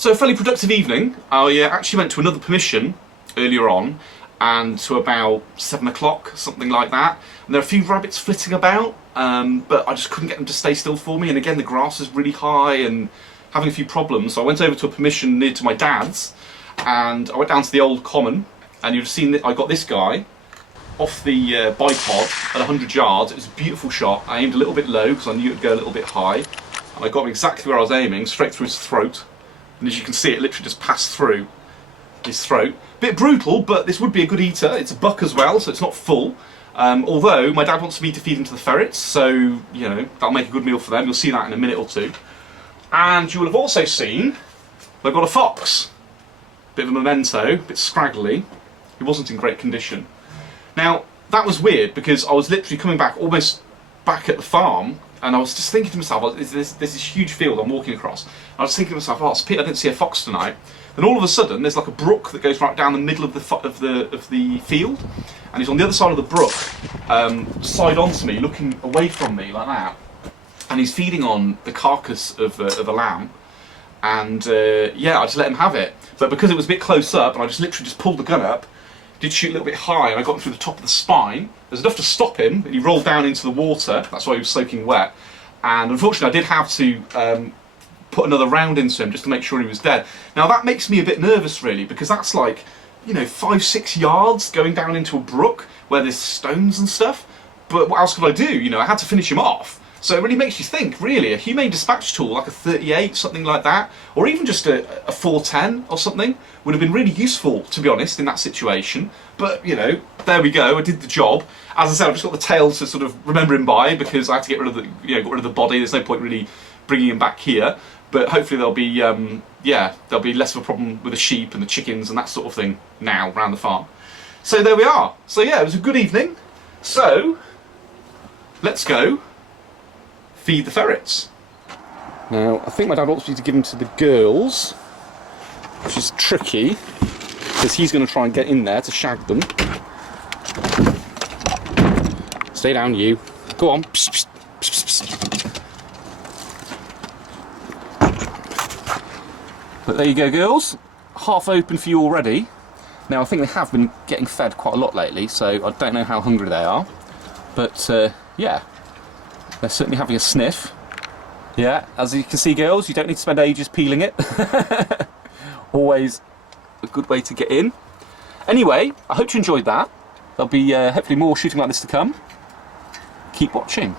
So a fairly productive evening. I actually went to another permission earlier on, and to about 7 o'clock, something like that. And there are a few rabbits flitting about, but I just couldn't get them to stay still for me. And again, the grass is really high and having a few problems. So I went over to a permission near to my dad's, and I went down to the old common, and you've seen that I got this guy off the bipod at 100 yards. It was a beautiful shot. I aimed a little bit low because I knew it would go a little bit high. And I got him exactly where I was aiming, straight through his throat. And as you can see, it literally just passed through his throat. Bit brutal, but this would be a good eater. It's a buck as well, so it's not full. Although my dad wants me to feed him to the ferrets, so you know that'll make a good meal for them. You'll see that in a minute or two. And you will have also seen they've got a fox. Bit of a memento, a bit scraggly. He wasn't in great condition. Now that was weird because I was literally coming back, almost back at the farm, and I was just thinking to myself, there's this huge field I'm walking across. I was thinking to myself, oh, it's a pity I didn't see a fox tonight. Then all of a sudden, there's like a brook that goes right down the middle of the field, and he's on the other side of the brook, side on to me, looking away from me like that, and he's feeding on the carcass of a lamb, and yeah, I just let him have it. But because it was a bit close up, and I just literally just pulled the gun up, did shoot a little bit high, and I got him through the top of the spine. There's enough to stop him, and he rolled down into the water. That's why he was soaking wet. And unfortunately, I did have to put another round into him just to make sure he was dead. Now that makes me a bit nervous, really, because that's like, you know, 5-6 yards going down into a brook where there's stones and stuff. But what else could I do? You know, I had to finish him off. So it really makes you think, really, a humane dispatch tool like a 38, something like that, or even just a 410 or something, would have been really useful, to be honest, in that situation. But, you know, there we go, I did the job. As I said, I've just got the tail to sort of remember him by, because I had to get rid of the, you know, got rid of the body. There's no point really bringing him back here. But hopefully there'll be, yeah, there'll be less of a problem with the sheep and the chickens and that sort of thing now around the farm. So there we are. So yeah, it was a good evening. So, let's go feed the ferrets. Now, I think my dad wants me to give them to the girls, which is tricky, because he's going to try and get in there to shag them. Stay down, you. Go on. Psst, psst, psst, psst. But there you go, girls. Half open for you already. Now, I think they have been getting fed quite a lot lately, so I don't know how hungry they are. But, yeah. They're certainly having a sniff. Yeah, as you can see, girls, you don't need to spend ages peeling it. Always a good way to get in. Anyway, I hope you enjoyed that. There'll be hopefully more shooting like this to come. Keep watching.